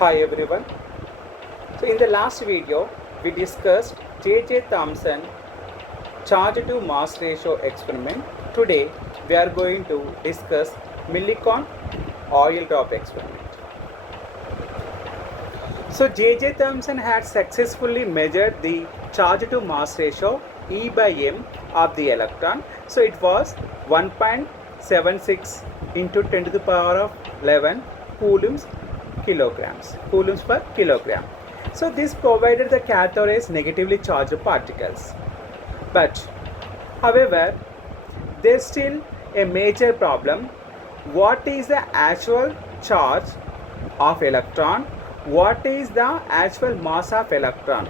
Hi everyone. So in the last video we discussed J.J. Thomson charge to mass ratio experiment. Today we are going to discuss Millikan Oil Drop Experiment. So J.J. Thomson had successfully measured the charge to mass ratio E by m of the electron. So it was 1.76 into 10 to the power of 11 coulombs per kilogram. So this provided the cathode rays negatively charged particles. But however, there's still a major problem. What is the actual charge of electron? What is the actual mass of electron?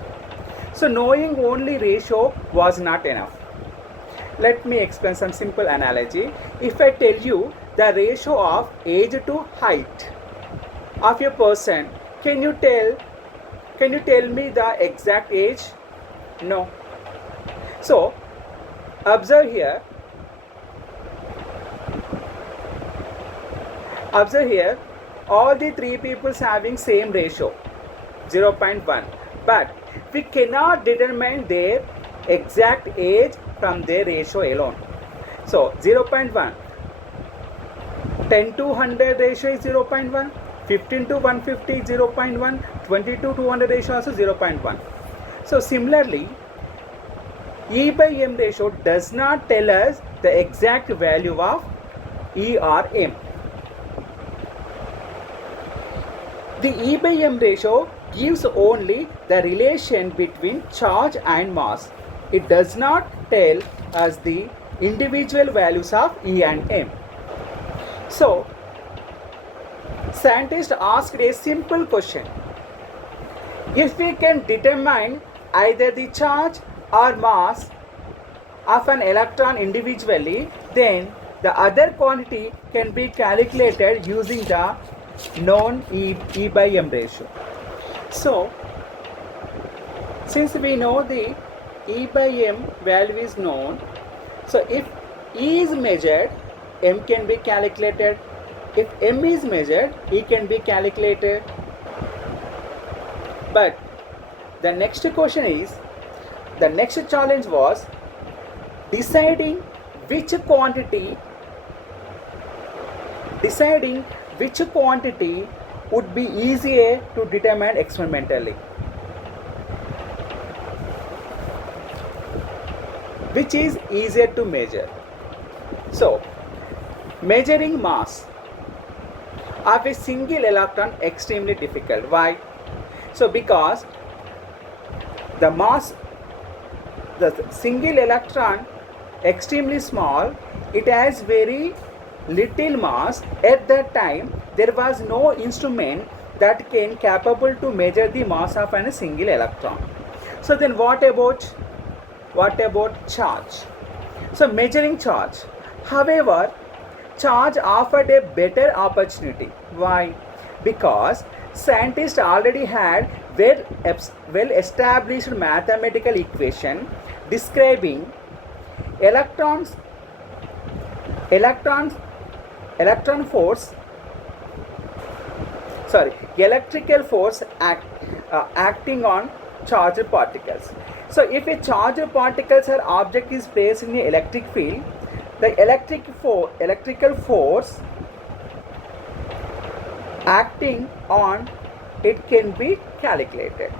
So knowing only ratio was not enough. Let me explain some simple analogy. If I tell you the ratio of age to height of a person, can you tell me the exact age? No. So observe here, all the three people having same ratio 0.1, but we cannot determine their exact age from their ratio alone. So 0.1, 10 to 100 ratio is 0.1, 15 to 150 is 0.1, 20 to 200 ratio also 0.1. So similarly, E by m ratio does not tell us the exact value of E or m. The E by m ratio gives only the relation between charge and mass. It does not tell us the individual values of E and m. So scientists asked a simple question. If we can determine either the charge or mass of an electron individually, then the other quantity can be calculated using the known E by m ratio. So since we know the E by m value is known, so if E is measured, m can be calculated. If m is measured, E can be calculated. But the next question is, the next challenge was deciding which quantity would be easier to determine experimentally. Which is easier to measure? So measuring mass of a single electron extremely difficult. Why? So because the mass, the single electron extremely small, it has very little mass. At that time there was no instrument that can capable to measure the mass of a single electron. So then what about charge? So measuring charge. However, charge offered a better opportunity. Why? Because scientists already had well established mathematical equation describing electron force, electrical force acting on charged particles. So if a charged particles or object is placed in an electric field, the electrical force acting on it can be calculated,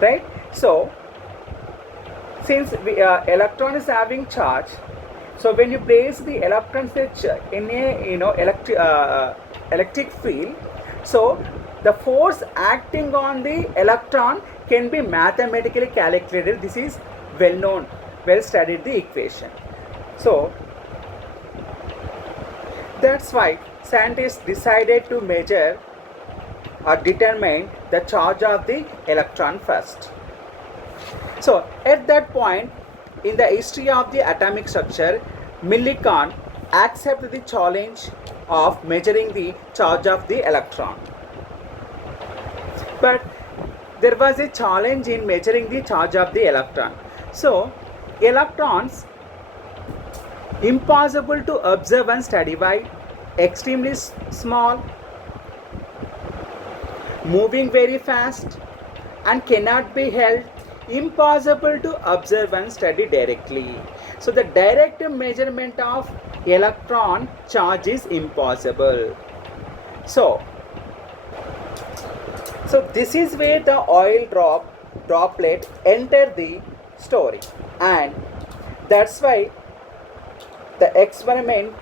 right? So since electron is having charge, so when you place the electrons in a electric field, so the force acting on the electron can be mathematically calculated. This is well known, well studied the equation. So that's why scientists decided to measure or determine the charge of the electron first. So at that point in the history of the atomic structure, Millikan accepted the challenge of measuring the charge of the electron. But there was a challenge in measuring the charge of the electron. So electrons impossible to observe and study. Why? Extremely small. moving very fast and cannot be held, impossible to observe and study directly. So the direct measurement of electron charge is impossible. So this is where the oil droplet enter the story, and that's why the experiment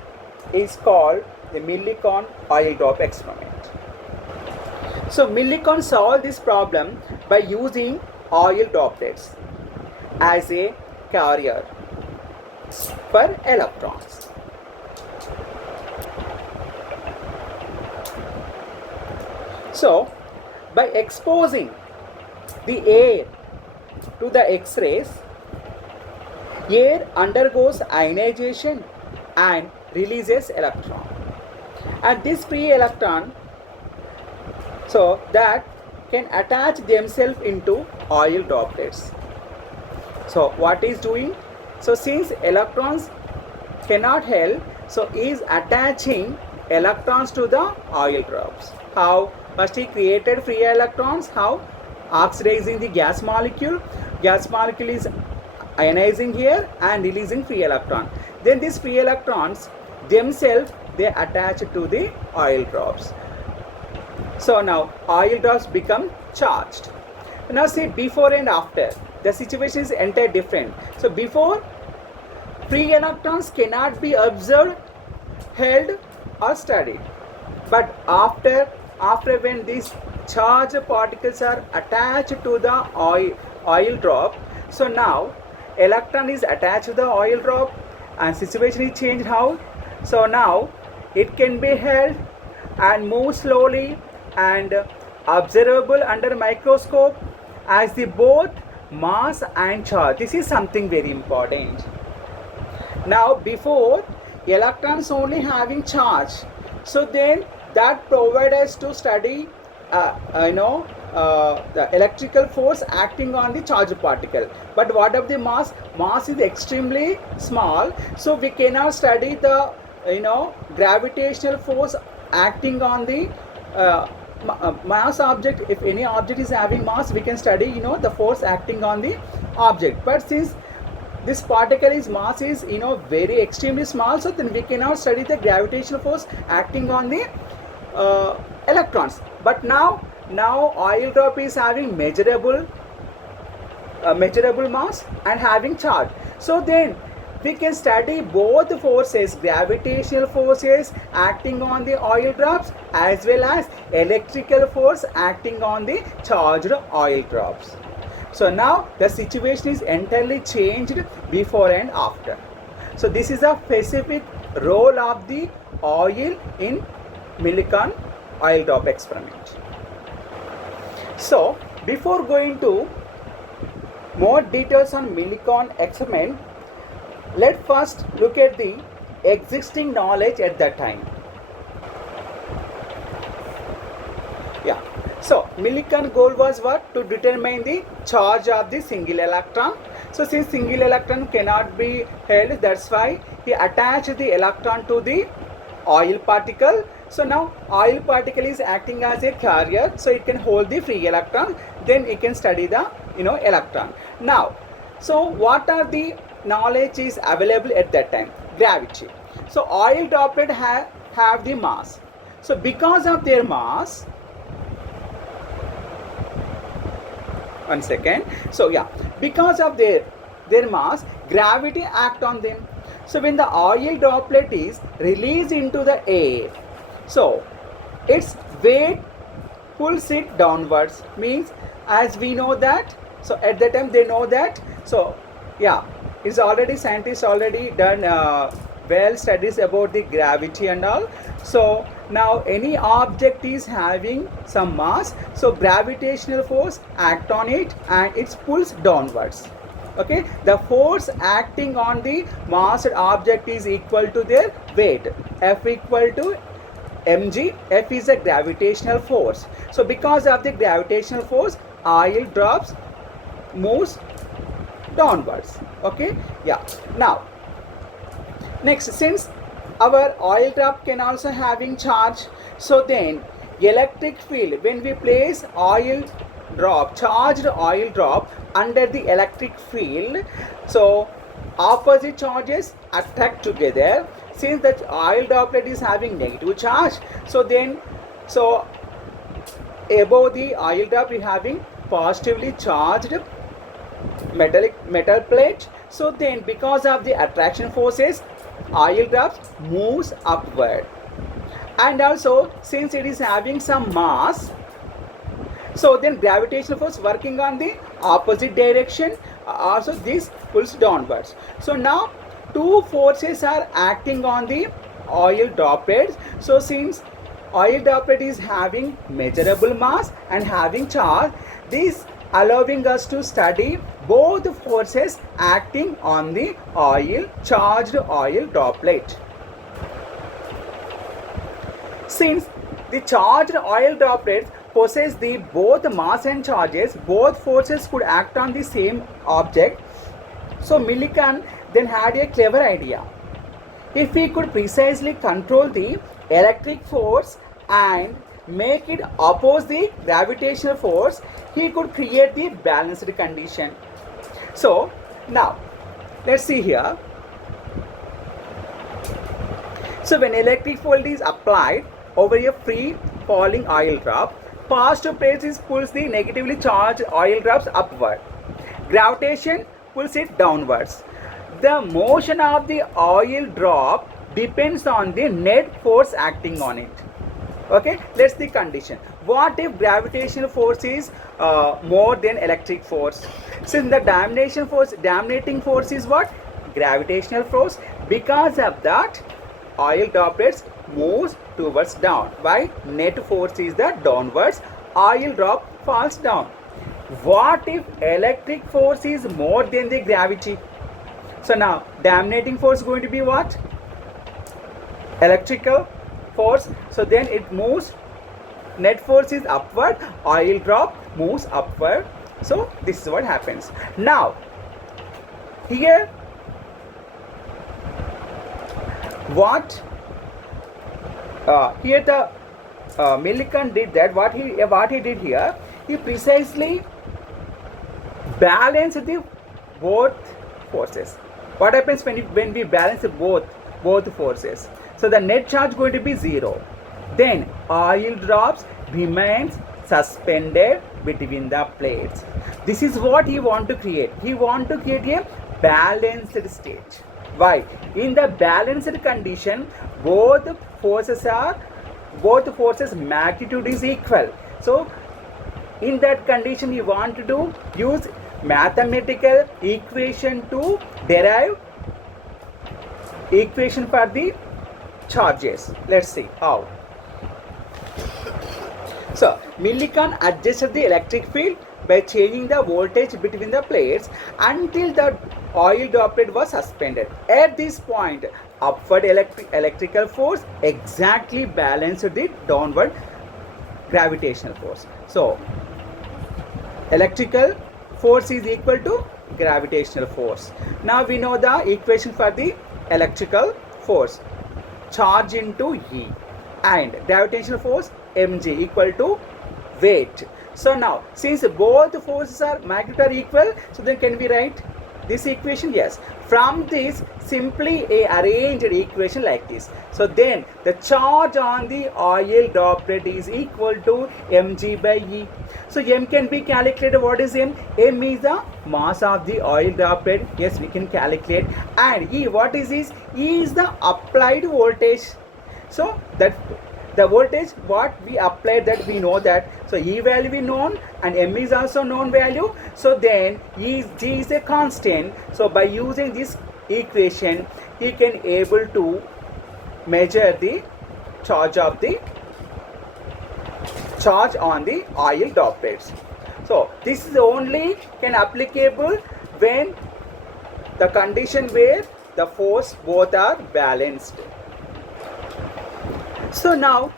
is called the Millikan Oil Drop Experiment. So Millikan solved this problem by using oil droplets as a carrier for electrons. So by exposing the air to the X-rays, air undergoes ionization and releases electron, and this free electron so that can attach themselves into oil droplets. So what is doing? So since electrons cannot help, so is attaching electrons to the oil drops. How? First he created free electrons. How? Oxidizing the gas molecule. Gas molecule is ionizing here and releasing free electron. Then these free electrons themselves, they attach to the oil drops. So now oil drops become charged. Now see before and after, the situation is entirely different. So before, free electrons cannot be observed, held or studied. But after when these charged particles are attached to the oil drop, so now electron is attached to the oil drop and situation is changed. How? So now it can be held and move slowly and observable under microscope as the both mass and charge. This is something very important. Now before, electrons only having charge, so then that provide us to study the electrical force acting on the charged particle. But what of the mass? Mass is extremely small, so we cannot study the gravitational force acting on the mass object. If any object is having mass, we can study the force acting on the object. But since this particle is mass is very extremely small, so then we cannot study the gravitational force acting on the electrons. But now oil drop is having measurable mass and having charge. So then we can study both forces, gravitational forces acting on the oil drops as well as electrical force acting on the charged oil drops. So now the situation is entirely changed before and after. So this is a specific role of the oil in Millikan Oil Drop Experiment. So before going to more details on Millikan experiment, let's first look at the existing knowledge at that time. Yeah. So Millikan goal was what? To determine the charge of the single electron. So since single electron cannot be held, that's why he attached the electron to the oil particle. So now oil particle is acting as a carrier, so it can hold the free electron. Then it can study the electron. Now, so what are the knowledge is available at that time? Gravity. So oil droplet have the mass. So because of their mass, one second. So yeah, because of their mass, gravity act on them. So when the oil droplet is released into the air, so its weight pulls it downwards. Means as we know that, so at that time they know that. So yeah, is already scientists already done well studies about the gravity and all. So now any object is having some mass, so gravitational force act on it and it pulls downwards. Okay, the force acting on the massed object is equal to their weight. F equal to mg. F is a gravitational force. So because of the gravitational force, oil drops moves downwards. Okay, yeah. Now next, since our oil drop can also having charge, so then electric field, when we place oil drop, charged oil drop under the electric field, so opposite charges attract together. Since the oil droplet is having negative charge, so above the oil drop we having positively charged metal plate. So then because of the attraction forces, oil drops moves upward. And also since it is having some mass, so then gravitational force working on the opposite direction, also this pulls downwards. So now two forces are acting on the oil droplets. So since oil droplet is having measurable mass and having charge, this allowing us to study both forces acting on the charged oil droplet. Since the charged oil droplets possess the both mass and charges, both forces could act on the same object. So Millikan then had a clever idea. If he could precisely control the electric force and make it oppose the gravitational force, he could create the balanced condition. So now let's see here. So when electric field is applied over a free falling oil drop, positive plate pulls the negatively charged oil drops upward. Gravitation pulls it downwards. The motion of the oil drop depends on the net force acting on it. Okay, that's the condition. What if gravitational force is more than electric force? Since the dominating force is what? Gravitational force. Because of that, oil droplets moves towards down. Why? Net force is the downwards. Oil drop falls down. What if electric force is more than the gravity? So now dominating force is going to be what? Electrical force. So then it moves, net force is upward, oil drop moves upward. So this is what happens. Now here what here the Millikan did that. What he did here, he precisely balanced the both forces. What happens when we balance both forces? So the net charge going to be 0. Then oil drops remains suspended between the plates. This is what he want to create. He want to create a balanced state. Why? In the balanced condition, both forces magnitude is equal. So in that condition, you want to use mathematical equation to derive equation for the charges. Let's see how. So Millikan adjusted the electric field by changing the voltage between the plates until the oil droplet was suspended. At this point, upward electrical force exactly balanced the downward gravitational force. So electrical force is equal to gravitational force. Now we know the equation for the electrical force. Charge into E and gravitational force mg equal to weight. So now since both forces are magnitude are equal, so then can we write this equation? Yes. From this, simply arranged equation like this. So then the charge on the oil droplet is equal to mg by E. So m can be calculated. What is m? M is the mass of the oil droplet. Yes, we can calculate. And E, what is this? E is the applied voltage. So that the voltage what we applied, that we know that. So E value we known and M is also known value. So then G is a constant. So by using this equation, he can able to measure the charge on the oil droplets. So this is only can applicable when the condition where the force both are balanced. So now,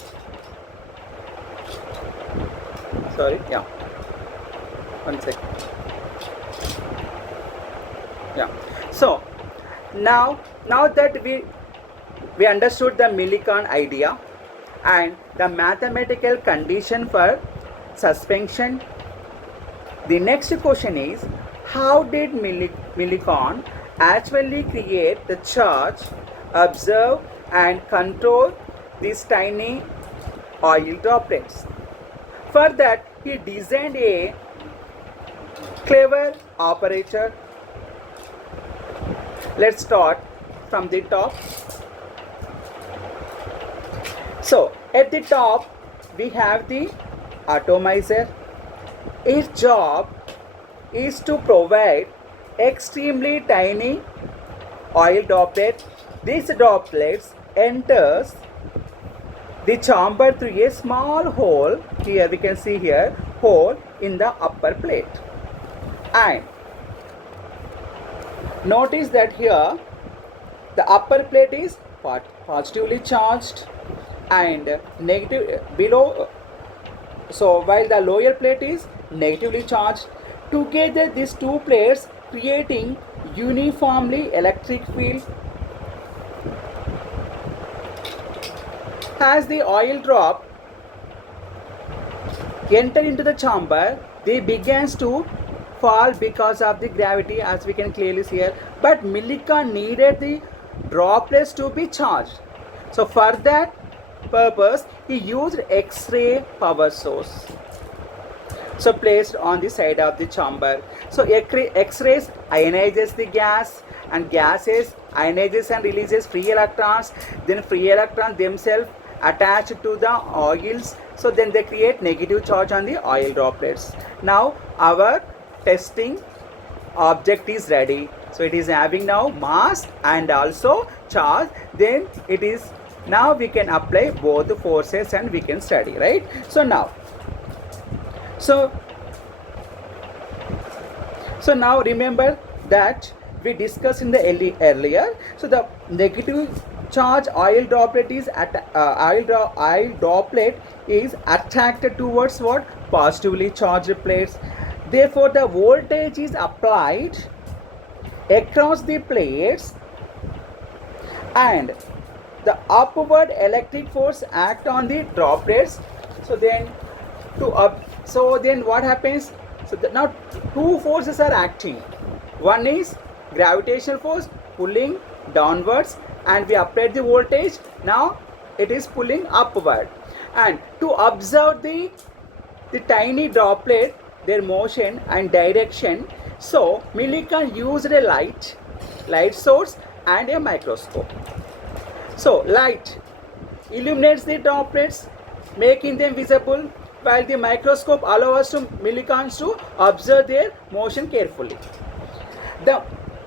sorry, yeah, 1 second. Yeah. So now that we understood the Millikan idea, and the mathematical condition for suspension. The next question is, how did Millikan actually create the charge, observe and control these tiny oil droplets? For that, he designed a clever apparatus. Let's start from the top. So, at the top, we have the atomizer. Its job is to provide extremely tiny oil droplet. These droplets enters the chamber through a small hole. Here we can see here hole in the upper plate, and notice that here the upper plate is positively charged and negative below, so while the lower plate is negatively charged. Together these two plates creating uniformly electric field. As the oil drop enter into the chamber, they begins to fall because of the gravity, as we can clearly see here. But Millikan needed the droplets to be charged. So for that purpose, he used X-ray power source. So placed on the side of the chamber. So X-rays ionizes the gas, and gases ionizes and releases free electrons. Then free electrons themselves attach to the oils. So then they create negative charge on the oil droplets. Now our testing object is ready. So it is having now mass and also charge. Then it is, now we can apply both the forces and we can study, right? So now, so now remember that we discussed in the earlier. So the negative charge oil droplet is oil droplet is attracted towards what? Positively charged plates. Therefore the voltage is applied across the plates, and the upward electric force act on the droplets. So then what happens? So now two forces are acting. One is gravitational force pulling downwards, and we applied the voltage. Now it is pulling upward. And to observe the tiny droplet, their motion and direction, so Millikan used a light source and a microscope. So light illuminates the droplets, making them visible, while the microscope allows us to Millikans to observe their motion carefully. The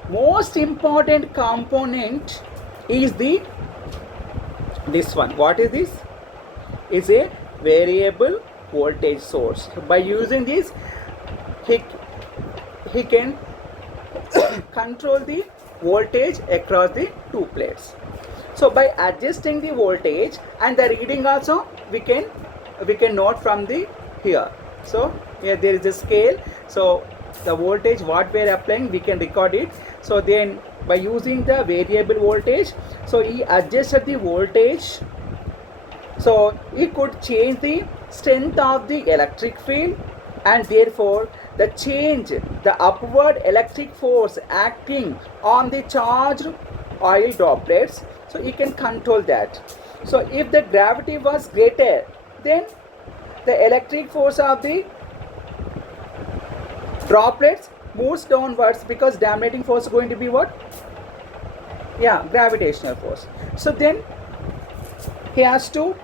most important component is this one. What is this? Is a variable voltage source. By using this, he can control the voltage across the two plates. So by adjusting the voltage and the reading also, we can note from the here. So here there is a scale. So the voltage what we are applying, we can record it. So then by using the variable voltage, so he adjusted the voltage. So he could change the strength of the electric field, and therefore the upward electric force acting on the charged oil droplets. So he can control that. So if the gravity was greater, then the electric force of the droplets moves downwards, because dominating force is going to be what? Yeah, gravitational force. So then he has to,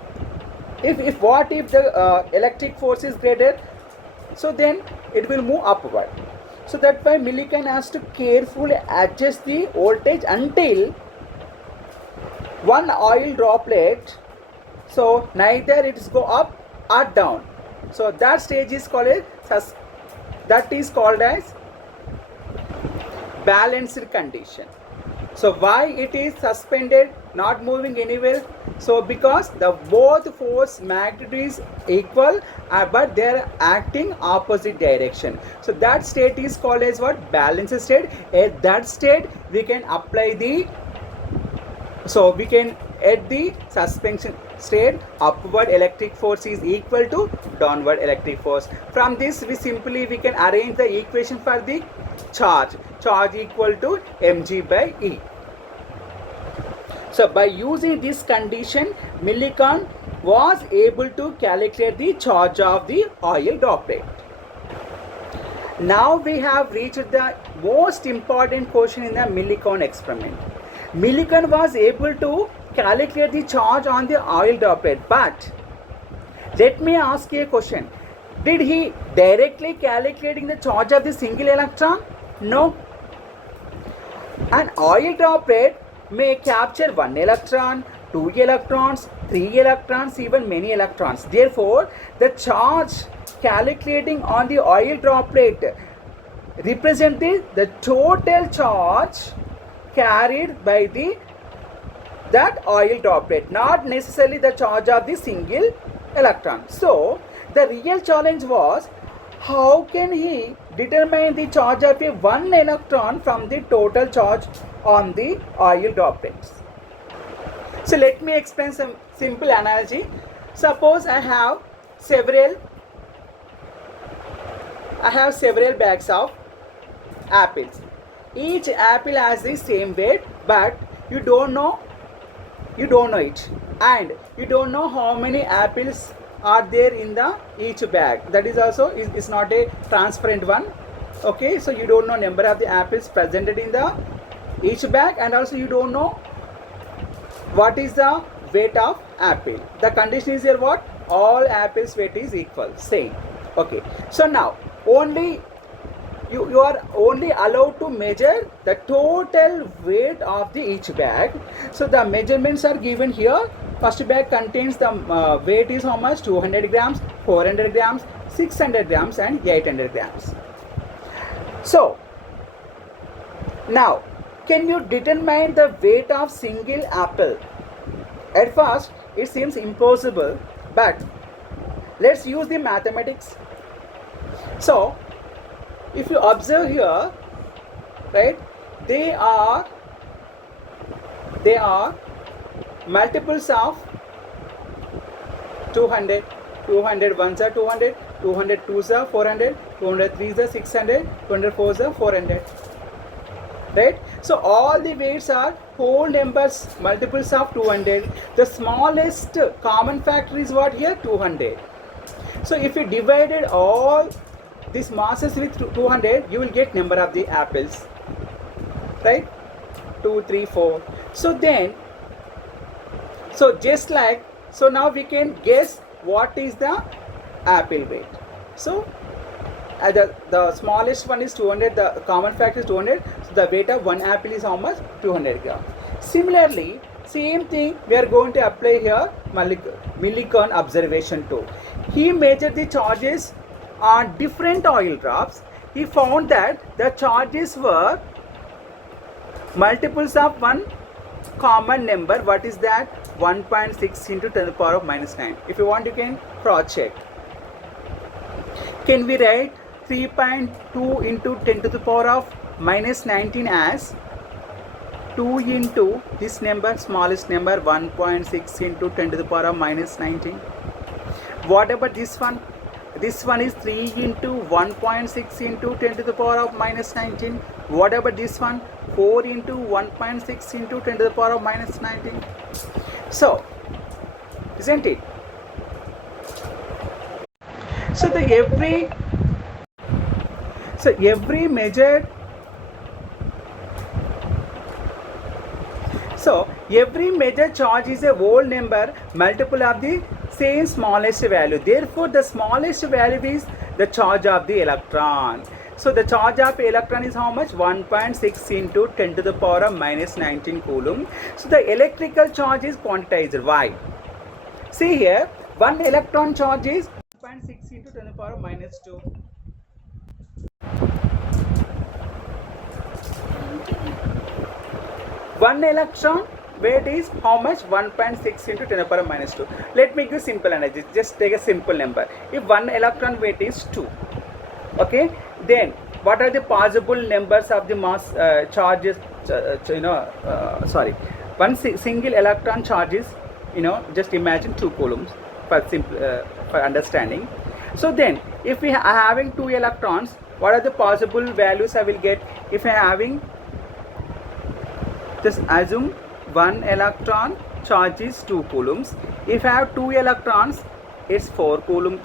if the electric force is greater, so then it will move upward. So that's why Millikan has to carefully adjust the voltage until one oil droplet, so neither it is go up or down. So that stage is called as balanced condition. So why it is suspended, not moving anywhere? So because the both force magnitude is equal, but they are acting opposite direction. So that state is called as what? Balanced state. At that state we can apply the, so we can add the suspension Straight upward electric force is equal to downward electric force. From this we can arrange the equation for the charge. Charge equal to mg by E. So by using this condition, Millikan was able to calculate the charge of the oil droplet. Now we have reached the most important question in the Millikan experiment. Millikan was able to calculate the charge on the oil droplet, but let me ask you a question. Did he directly calculating the charge of the single electron? No. An oil droplet may capture 1 electron, 2 electrons, 3 electrons, even many electrons. Therefore, the charge calculating on the oil droplet represented the total charge carried by that oil droplet, not necessarily the charge of the single electron. So the real challenge was, how can he determine the charge of a 1 electron from the total charge on the oil droplets? So let me explain some simple analogy. Suppose I have several bags of apples. Each apple has the same weight, but you don't know it, and you don't know how many apples are there in each bag. That is also is not a transparent one. Okay, so you don't know number of the apples presented in each bag, and also you don't know what is the weight of apple. The condition is here what? All apples weight is equal, same. Okay, so now only you are only allowed to measure the total weight of each bag. So the measurements are given here. First bag contains the weight is how much? 200 grams, 400 grams, 600 grams and 800 grams. So now, can you determine the weight of single apple? At first it seems impossible, but let's use the mathematics. So if you observe here, right, they are multiples of 200. 200 ones are 200, 200 twos are 400, 200 threes are 600, 200 fours are 400. Right? So all the weights are whole numbers, multiples of 200. The smallest common factor is what here? 200. So if you divided all these masses with 200, you will get number of the apples, right? 2, 3, 4. So then, so just like, so now we can guess what is the apple weight. So the smallest one is 200, the common factor is 200, so the weight of one apple is how much? 200 grams. Similarly, same thing we are going to apply here, Millikan observation too. He measured the charges on different oil drops. He found that the charges were multiples of one common number. What is that? 1.6 into 10 to the power of minus 9. If you want, you can cross check. Can we write 3.2 into 10 to the power of minus 19 as 2 into this number, smallest number, 1.6 into 10 to the power of minus 19. What about this one? This one is 3 into 1.6 into 10 to the power of minus 19. What about this one? 4 into 1.6 into 10 to the power of minus 19. So, isn't it? So every measured, charge is a whole number multiple of the same smallest value. Therefore, the smallest value is the charge of the electron. So the charge of electron is how much? 1.6 into 10 to the power of minus 19 coulomb. So the electrical charge is quantized. Why? See here, one electron charge is 1.6 into 10 to the power of minus 2. One electron weight is how much? 1.6 into 10 to the power of minus 2. Let me give simple analogy. Just take a simple number. If one electron weight is 2, okay, then what are the possible numbers of the mass charges? One single electron charge is just imagine 2 coulombs for for understanding. So then if we are having 2 electrons, what are the possible values I will get? If I am having, just assume 1 electron charge is 2 coulombs. If I have 2 electrons, it's 4 coulombs.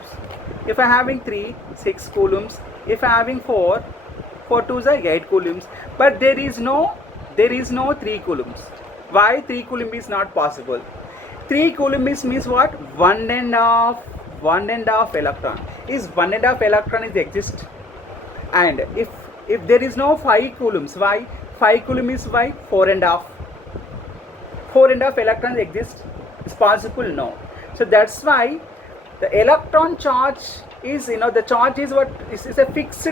If I am having 3, 6 coulombs. If I am having 4, 4 2s are 8 coulombs. But there is no 3 coulombs. Why 3 coulomb is not possible? 3 coulomb means what? 1.5 electron. Is 1.5 electron is exist? And if there is no 5 coulombs, why 5 coulomb is why 4.5? 4.5 electrons exist. Is possible? No. So that's why the electron charge is, the charge is what is a fixed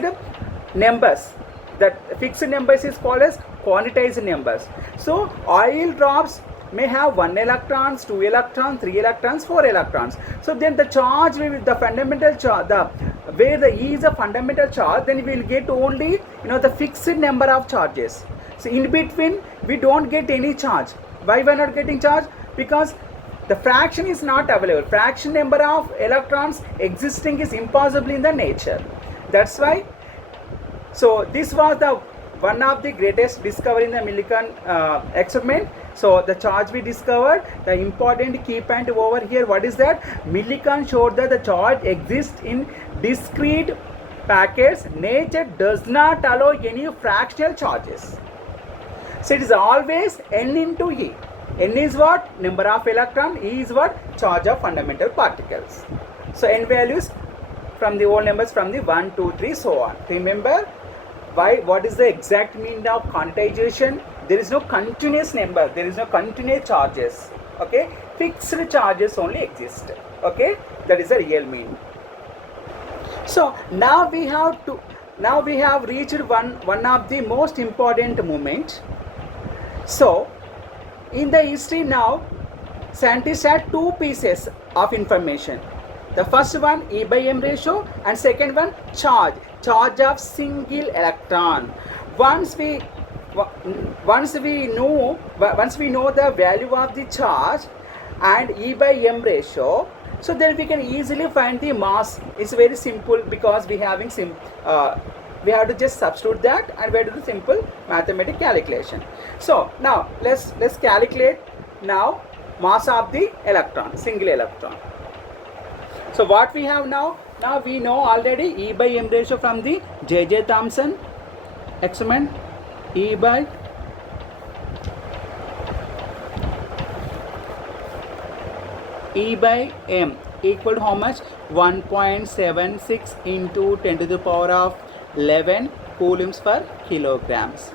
numbers. That fixed numbers is called as quantized numbers. So oil drops may have 1 electrons, 2 electrons, 3 electrons, 4 electrons. So then the charge will, the fundamental charge, where the E is a fundamental charge, then we will get only the fixed number of charges. So in between we don't get any charge. Why we are not getting charge? Because the fraction is not available. Fraction number of electrons existing is impossible in the nature. That's why. So this was the one of the greatest discovery in the Millikan experiment. So the charge we discovered, the important key point over here, what is that? Millikan showed that the charge exists in discrete packets. Nature does not allow any fractional charges. So it is always n into E. N is what? Number of electron. E is what? Charge of fundamental particles. So n values from the whole numbers from the 1, 2, 3, so on. Remember, what is the exact meaning of quantization? There is no continuous number, there is no continuous charges. Okay, fixed charges only exist. Okay, that is the real meaning. So now we have reached one of the most important moment. So in the history now, scientists had 2 pieces of information. The first one, E by M ratio, and second one, charge of single electron. Once we know the value of the charge and E by M ratio, so then we can easily find the mass. It's very simple, because we have to just substitute that and we do the simple mathematical calculation. So now let's calculate now mass of the electron, single electron. So what we have now? Now we know already E by M ratio from the J. Thomson experiment. E by M equal to how much? 1.76 into 10 to the power of 11 coulombs per kilograms.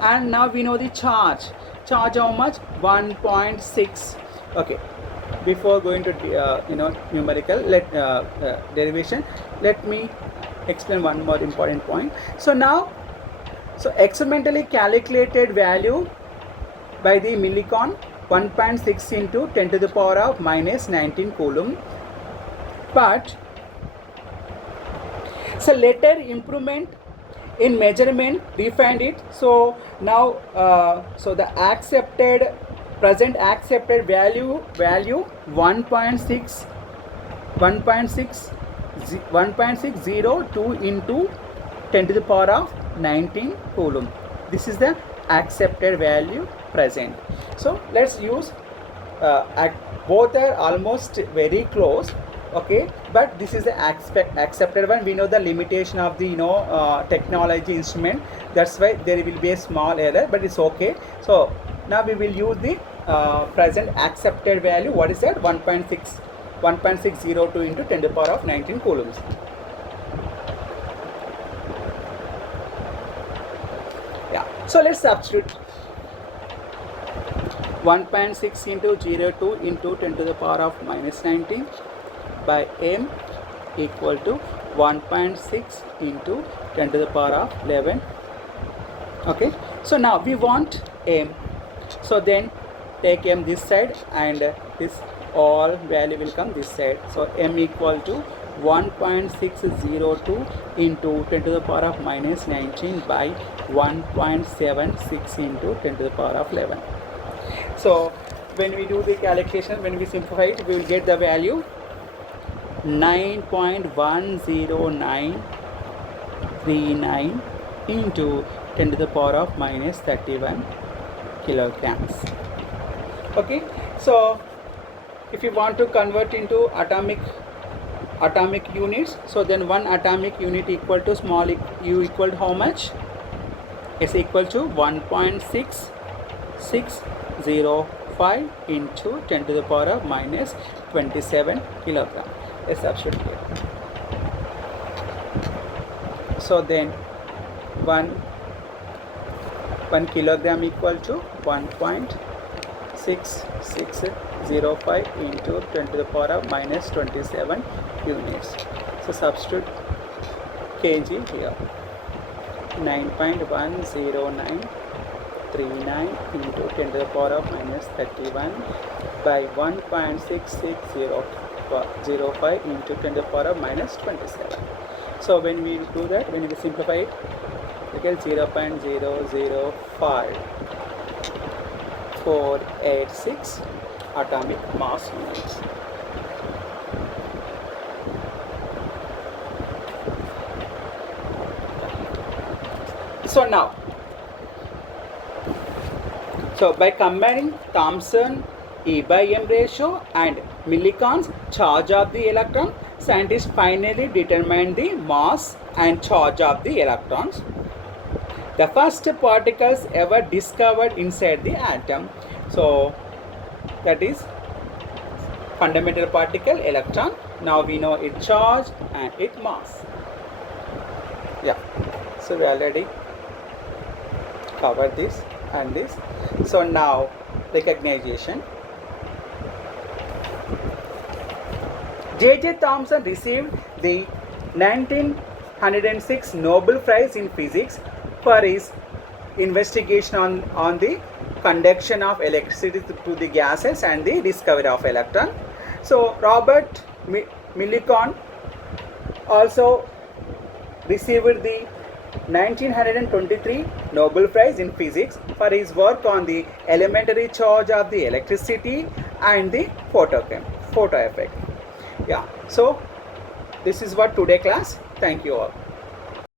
And now we know the charge how much? 1.6. Okay, before going to numerical derivation, let me explain one more important point. So now, experimentally calculated value by the Millikan, 1.6 into 10 to the power of minus 19 coulomb. But so later improvement in measurement, we find it. So now the present accepted value 1.602 into 10 to the power of 19 coulomb. This is the accepted value present. So let's use both are almost very close. Okay, but this is the accepted one. We know the limitation of the technology instrument. That's why there will be a small error, but it's okay. So now we will use the present accepted value. What is that? 1.602 into 10 to the power of 19 coulombs. Yeah. So let's substitute 1.6 into 02 into 10 to the power of minus 19 by M equal to 1.6 into 10 to the power of 11. Okay, so now we want M. So then take M this side, and this all value will come this side. So M equal to 1.602 into 10 to the power of minus 19 by 1.76 into 10 to the power of 11. So when we do the calculation, when we simplify it, we will get the value 9.10939 into 10 to the power of minus 31 kilograms. Okay, so if you want to convert into atomic units, so then one atomic unit equal to small u equal to how much? Is equal to 1.6605 into 10 to the power of minus 27 kilogram. Let's substitute here. So then 1 kilogram equal to 1.6605 into 10 to the power of minus 27 units. So substitute kg here. 9.10939 into 10 to the power of minus 31 by 1.6605 into 10 to the power of minus 27. So when we do that, when we simplify it, we get 0.005486 atomic mass units. So now, by combining Thomson E/m ratio and Millikan's charge of the electron, scientists finally determined the mass and charge of the electrons, the first particles ever discovered inside the atom. So that is fundamental particle electron. Now we know its charge and its mass. Yeah, so we already covered this and this. So now recognition. J.J. Thomson received the 1906 Nobel Prize in Physics for his investigation on the conduction of electricity to the gases and the discovery of electron. So Robert Millikan also received the 1923 Nobel Prize in Physics for his work on the elementary charge of the electricity and the photo effect. Yeah, so this is what today class. Thank you all.